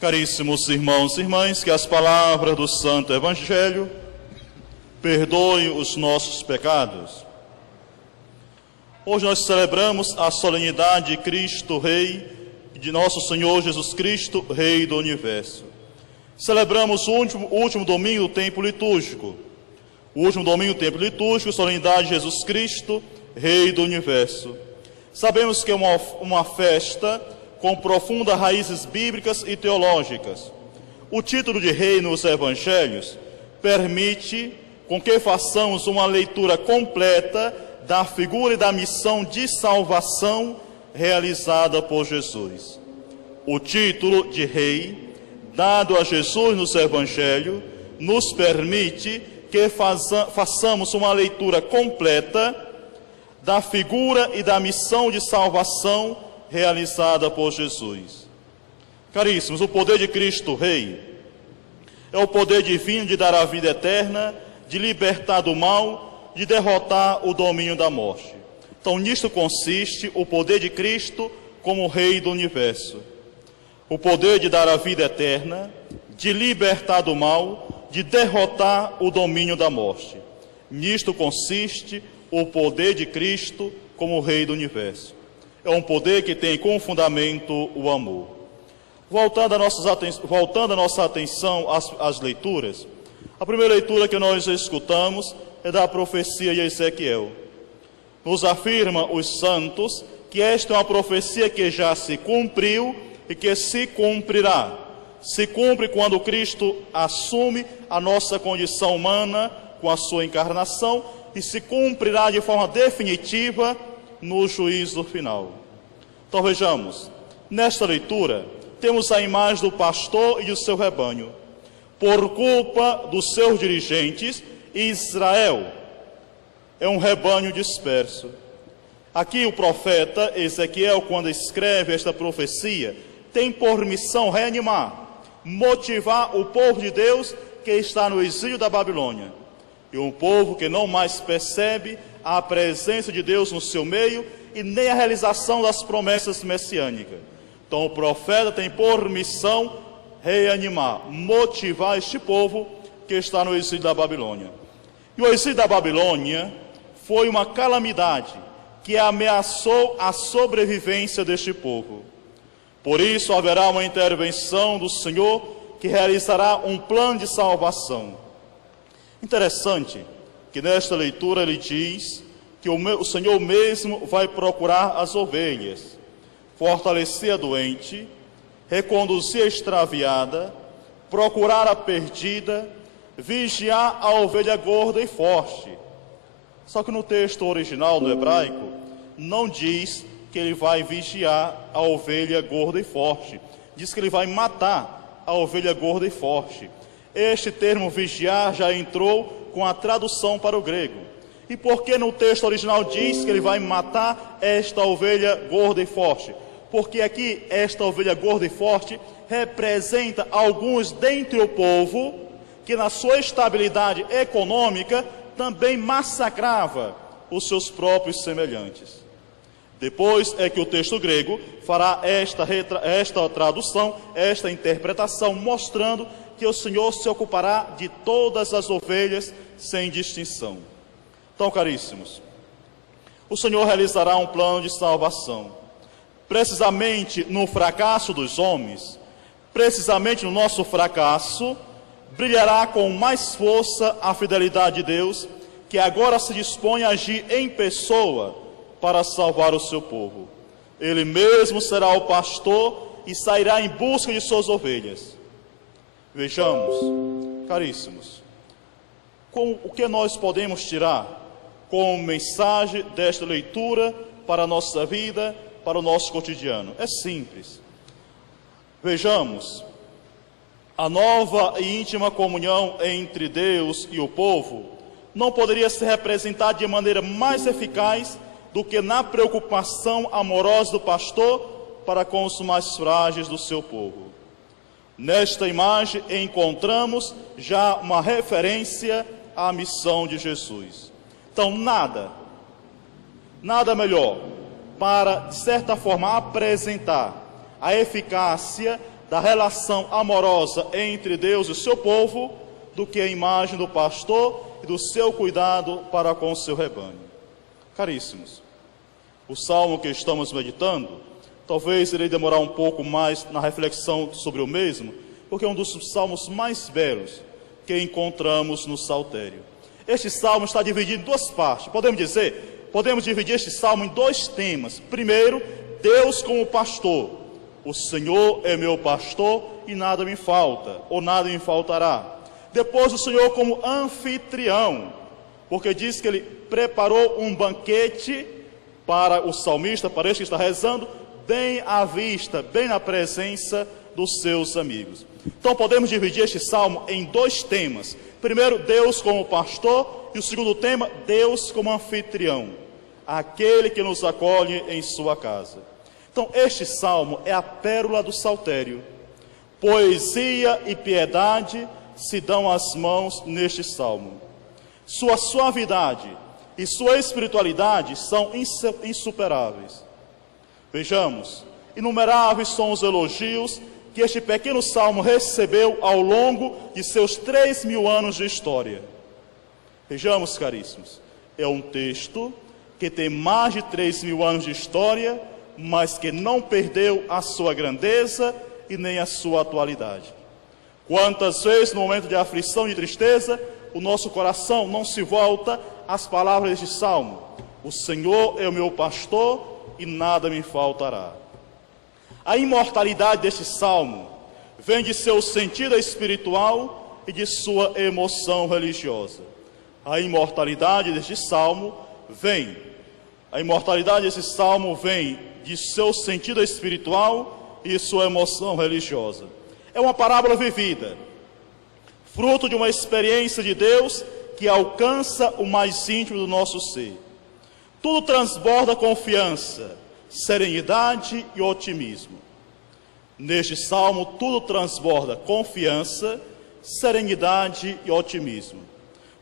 Caríssimos irmãos e irmãs, que as palavras do Santo Evangelho perdoem os nossos pecados. Hoje nós celebramos a solenidade de Cristo Rei, de nosso Senhor Jesus Cristo, Rei do Universo. Celebramos o último domingo do tempo litúrgico. O último domingo do tempo litúrgico, solenidade de Jesus Cristo, Rei do Universo. Sabemos que é uma festa com profundas raízes bíblicas e teológicas. O título de Rei nos Evangelhos permite com que façamos uma leitura completa da figura e da missão de salvação realizada por Jesus. O título de Rei, dado a Jesus nos Evangelhos, nos permite que façamos uma leitura completa da figura e da missão de salvação realizada por Jesus. Caríssimos, o poder de Cristo Rei é o poder divino de dar a vida eterna, de libertar do mal, de derrotar o domínio da morte. Então, nisto consiste o poder de Cristo como Rei do Universo. O poder de dar a vida eterna, de libertar do mal, de derrotar o domínio da morte. Nisto consiste o poder de Cristo como Rei do Universo. É um poder que tem como fundamento o amor. Voltando a nossa atenção às leituras, a primeira leitura que nós escutamos é da profecia de Ezequiel. Nos afirma os santos que esta é uma profecia que já se cumpriu e que se cumprirá. Se cumpre quando Cristo assume a nossa condição humana com a sua encarnação e se cumprirá de forma definitiva no juízo final. Então vejamos, nesta leitura temos a imagem do pastor e do seu rebanho. Por culpa dos seus dirigentes, Israel é um rebanho disperso. Aqui o profeta Ezequiel, quando escreve esta profecia, tem por missão reanimar, motivar o povo de Deus que está no exílio da Babilônia. E um povo que não mais percebe a presença de Deus no seu meio e nem a realização das promessas messiânicas. Então o profeta tem por missão reanimar, motivar este povo que está no exílio da Babilônia. E o exílio da Babilônia foi uma calamidade que ameaçou a sobrevivência deste povo. Por isso haverá uma intervenção do Senhor que realizará um plano de salvação. Interessante que nesta leitura ele diz que o Senhor mesmo vai procurar as ovelhas, fortalecer a doente, reconduzir a extraviada, procurar a perdida, vigiar a ovelha gorda e forte. Só que no texto original do hebraico, não diz que ele vai vigiar a ovelha gorda e forte. Diz que ele vai matar a ovelha gorda e forte. Este termo vigiar já entrou com a tradução para o grego. E por que no texto original diz que ele vai matar esta ovelha gorda e forte? Porque aqui esta ovelha gorda e forte representa alguns dentre o povo que na sua estabilidade econômica também massacrava os seus próprios semelhantes. Depois é que o texto grego fará esta tradução, esta interpretação, mostrando que o Senhor se ocupará de todas as ovelhas sem distinção. Então, caríssimos, o Senhor realizará um plano de salvação. Precisamente no fracasso dos homens, precisamente no nosso fracasso, brilhará com mais força a fidelidade de Deus, que agora se dispõe a agir em pessoa para salvar o seu povo. Ele mesmo será o pastor e sairá em busca de suas ovelhas. Vejamos, caríssimos, o que nós podemos tirar como mensagem desta leitura para a nossa vida, para o nosso cotidiano? É simples. Vejamos, a nova e íntima comunhão entre Deus e o povo não poderia ser representada de maneira mais eficaz do que na preocupação amorosa do pastor para com os mais frágeis do seu povo. Nesta imagem encontramos já uma referência à missão de Jesus. Então, nada melhor para, de certa forma, apresentar a eficácia, da relação amorosa entre Deus e o seu povo do que a imagem do pastor e do seu cuidado para com o seu rebanho. Caríssimos, o salmo que estamos meditando, talvez irei demorar um pouco mais na reflexão sobre o mesmo, porque é um dos salmos mais belos que encontramos no saltério. Este salmo está dividido em duas partes. Podemos dividir este salmo em dois temas. Primeiro, Deus como pastor. O Senhor é meu pastor e nada me falta, ou nada me faltará. Depois, o Senhor como anfitrião, porque diz que Ele preparou um banquete para o salmista, para este que está rezando, bem à vista, bem na presença dos seus amigos. Então podemos dividir este salmo em dois temas. Primeiro, Deus como pastor, e o segundo tema, Deus como anfitrião, aquele que nos acolhe em sua casa. Então este salmo é a pérola do saltério. Poesia e piedade se dão as mãos neste salmo. Sua suavidade e sua espiritualidade são insuperáveis. Vejamos, inumeráveis são os elogios que este pequeno salmo recebeu ao longo de seus 3.000 anos de história. Vejamos, caríssimos, é um texto que tem mais de 3.000 anos de história, mas que não perdeu a sua grandeza e nem a sua atualidade. Quantas vezes, no momento de aflição e de tristeza, o nosso coração não se volta às palavras deste salmo: o Senhor é o meu pastor e nada me faltará. A imortalidade deste salmo vem de seu sentido espiritual e de sua emoção religiosa. A imortalidade deste salmo vem de seu sentido espiritual e sua emoção religiosa. É uma parábola vivida, fruto de uma experiência de Deus que alcança o mais íntimo do nosso ser. Tudo transborda confiança, serenidade e otimismo. Neste salmo, tudo transborda confiança, serenidade e otimismo.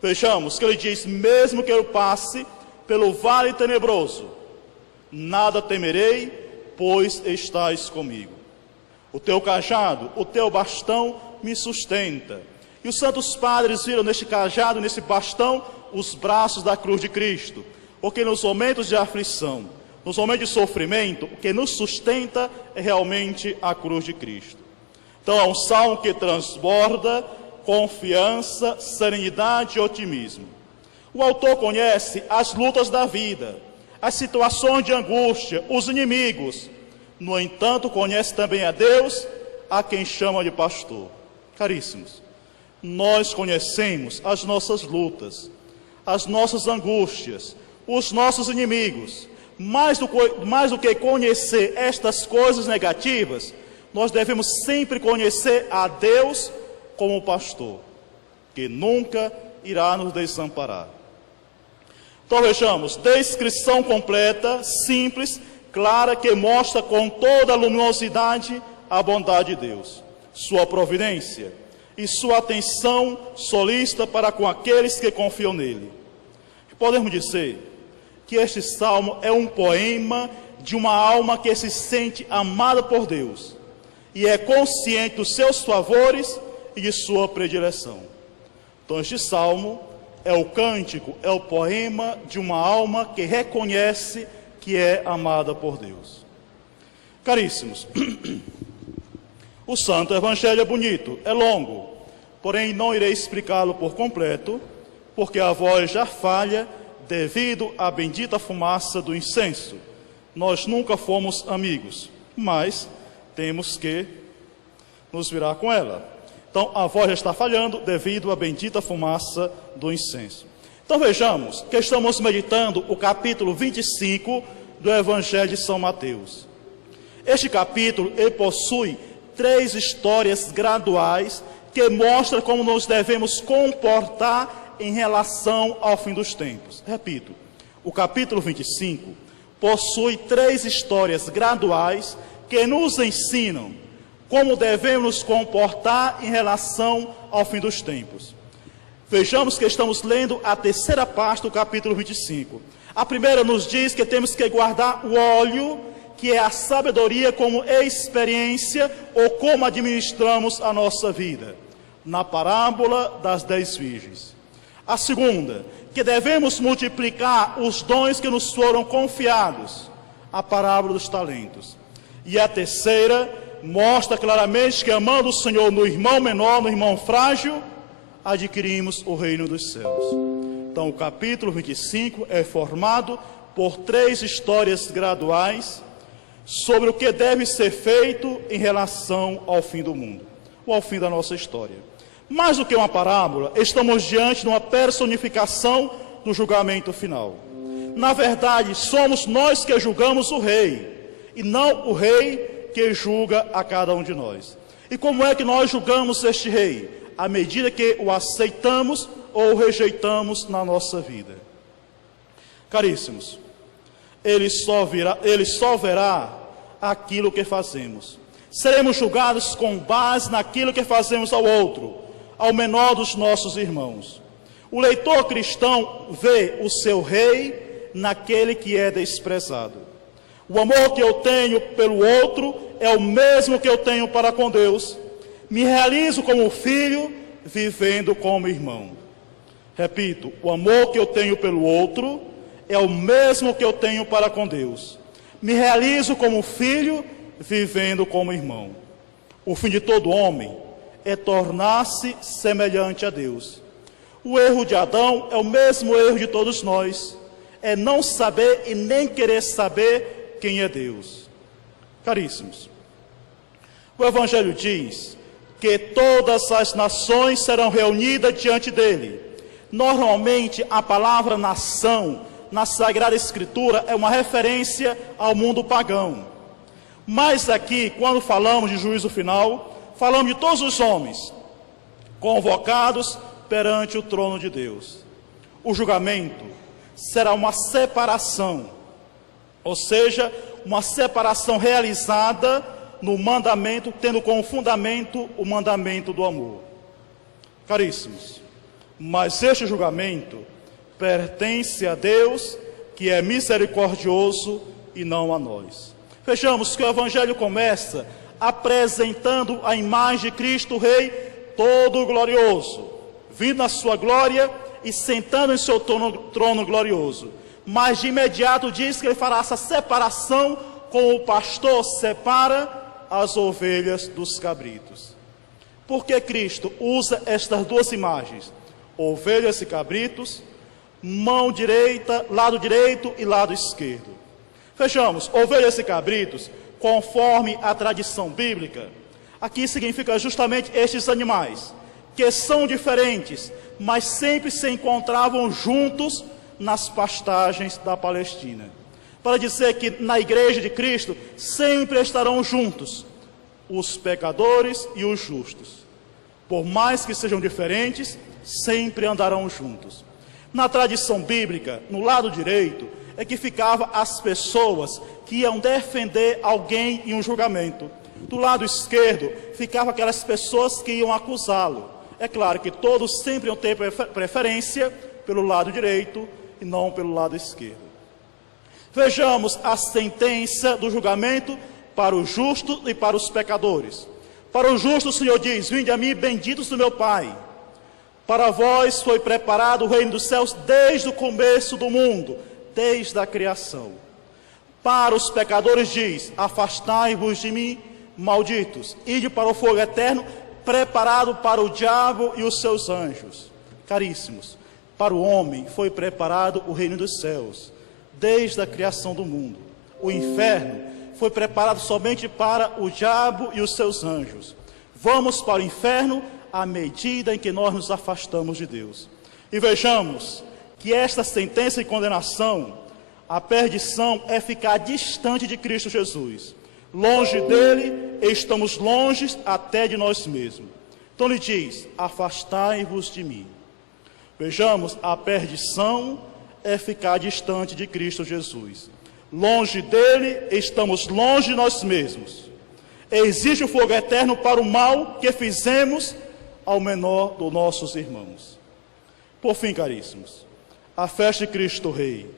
Vejamos que ele diz: mesmo que eu passe pelo vale tenebroso, nada temerei, pois estás comigo. O teu cajado, o teu bastão me sustenta. E os santos padres viram neste cajado, nesse bastão, os braços da cruz de Cristo, porque nos momentos de aflição, nos momentos de sofrimento, o que nos sustenta é realmente a cruz de Cristo. Então é um salmo que transborda confiança, serenidade e otimismo. O autor conhece as lutas da vida, as situações de angústia, os inimigos. No entanto, conhece também a Deus, a quem chama de pastor. Caríssimos, nós conhecemos as nossas lutas, as nossas angústias, os nossos inimigos. Mais do que conhecer estas coisas negativas, nós devemos sempre conhecer a Deus como pastor, que nunca irá nos desamparar. Então vejamos, descrição completa, simples, clara, que mostra com toda a luminosidade a bondade de Deus, sua providência e sua atenção solícita para com aqueles que confiam nele. Podemos dizer que este salmo é um poema de uma alma que se sente amada por Deus e é consciente dos seus favores e de sua predileção. Então este salmo é o cântico, é o poema de uma alma que reconhece que é amada por Deus. Caríssimos, o Santo Evangelho é bonito, é longo, porém não irei explicá-lo por completo, porque a voz já falha devido à bendita fumaça do incenso. Nós nunca fomos amigos, mas temos que nos virar com ela. Então a voz já está falhando devido à bendita fumaça do incenso. Então vejamos que estamos meditando o capítulo 25 do Evangelho de São Mateus. Este capítulo ele possui 3 histórias graduais que mostram como nos devemos comportar em relação ao fim dos tempos. Repito, o capítulo 25 possui 3 histórias graduais que nos ensinam como devemos nos comportar em relação ao fim dos tempos. Vejamos que estamos lendo a terceira parte do capítulo 25. A primeira nos diz que temos que guardar o óleo que é a sabedoria como experiência ou como administramos a nossa vida, na parábola das 10 virgens. A segunda, que devemos multiplicar os dons que nos foram confiados, a parábola dos talentos. E a terceira, mostra claramente que amando o Senhor no irmão menor, no irmão frágil, adquirimos o reino dos céus. Então o capítulo 25 é formado por 3 histórias graduais sobre o que deve ser feito em relação ao fim do mundo, ou ao fim da nossa história. Mais do que uma parábola, estamos diante de uma personificação do julgamento final. Na verdade, somos nós que julgamos o rei, e não o rei que julga a cada um de nós. E como é que nós julgamos este rei? À medida que o aceitamos ou o rejeitamos na nossa vida. Caríssimos, ele só verá aquilo que fazemos. Seremos julgados com base naquilo que fazemos ao outro, ao menor dos nossos irmãos. O leitor cristão vê o seu rei naquele que é desprezado. O amor que eu tenho pelo outro é o mesmo que eu tenho para com Deus. Me realizo como filho, vivendo como irmão. Repito, o amor que eu tenho pelo outro é o mesmo que eu tenho para com Deus. Me realizo como filho, vivendo como irmão. O fim de todo homem é tornar-se semelhante a Deus. O erro de Adão é o mesmo erro de todos nós. É não saber e nem querer saber quem é Deus. Caríssimos, o Evangelho diz que todas as nações serão reunidas diante dele. Normalmente, a palavra nação, na Sagrada Escritura, é uma referência ao mundo pagão. Mas aqui, quando falamos de juízo final, falamos de todos os homens convocados perante o trono de Deus. O julgamento será uma separação, ou seja, uma separação realizada no mandamento, tendo como fundamento o mandamento do amor. Caríssimos, mas este julgamento pertence a Deus, que é misericordioso, e não a nós. Vejamos que o Evangelho começa apresentando a imagem de Cristo Rei todo glorioso, vindo na sua glória e sentando em seu trono glorioso. Mas de imediato diz que ele fará essa separação, como o pastor separa as ovelhas dos cabritos. Por que Cristo usa estas duas imagens? Ovelhas e cabritos, mão direita, lado direito e lado esquerdo. Vejamos, ovelhas e cabritos, conforme a tradição bíblica, aqui significa justamente estes animais, que são diferentes, mas sempre se encontravam juntos nas pastagens da Palestina. Para dizer que na igreja de Cristo sempre estarão juntos os pecadores e os justos. Por mais que sejam diferentes, sempre andarão juntos. Na tradição bíblica, no lado direito, é que ficavam as pessoas que iam defender alguém em um julgamento. Do lado esquerdo, ficavam aquelas pessoas que iam acusá-lo. É claro que todos sempre iam ter preferência pelo lado direito e não pelo lado esquerdo. Vejamos a sentença do julgamento para os justos e para os pecadores. Para os justos, o Senhor diz: vinde a mim, benditos do meu Pai. Para vós foi preparado o reino dos céus desde o começo do mundo, desde a criação. Para os pecadores diz: afastai-vos de mim, malditos, ide para o fogo eterno, preparado para o diabo e os seus anjos. Caríssimos, para o homem foi preparado o reino dos céus, desde a criação do mundo. O inferno foi preparado somente para o diabo e os seus anjos. Vamos para o inferno à medida em que nós nos afastamos de Deus. E vejamos que esta sentença e condenação, a perdição, é ficar distante de Cristo Jesus. Longe dele, estamos longe até de nós mesmos. Então ele diz: afastai-vos de mim. Vejamos, a perdição é ficar distante de Cristo Jesus. Longe dele, estamos longe de nós mesmos. Existe o fogo eterno para o mal que fizemos ao menor dos nossos irmãos. Por fim, caríssimos, a festa de Cristo Rei,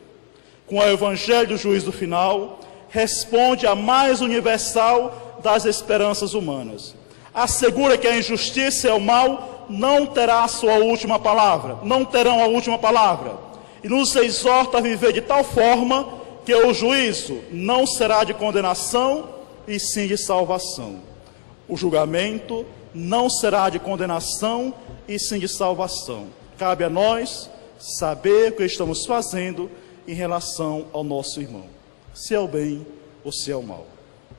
com o Evangelho do juízo final, responde à mais universal das esperanças humanas. Assegura que a injustiça e o mal não terá a sua última palavra, não terão a última palavra. E nos exorta a viver de tal forma que o juízo não será de condenação e sim de salvação. O julgamento não será de condenação e sim de salvação. Cabe a nós saber o que estamos fazendo em relação ao nosso irmão, se é o bem ou se é o mal.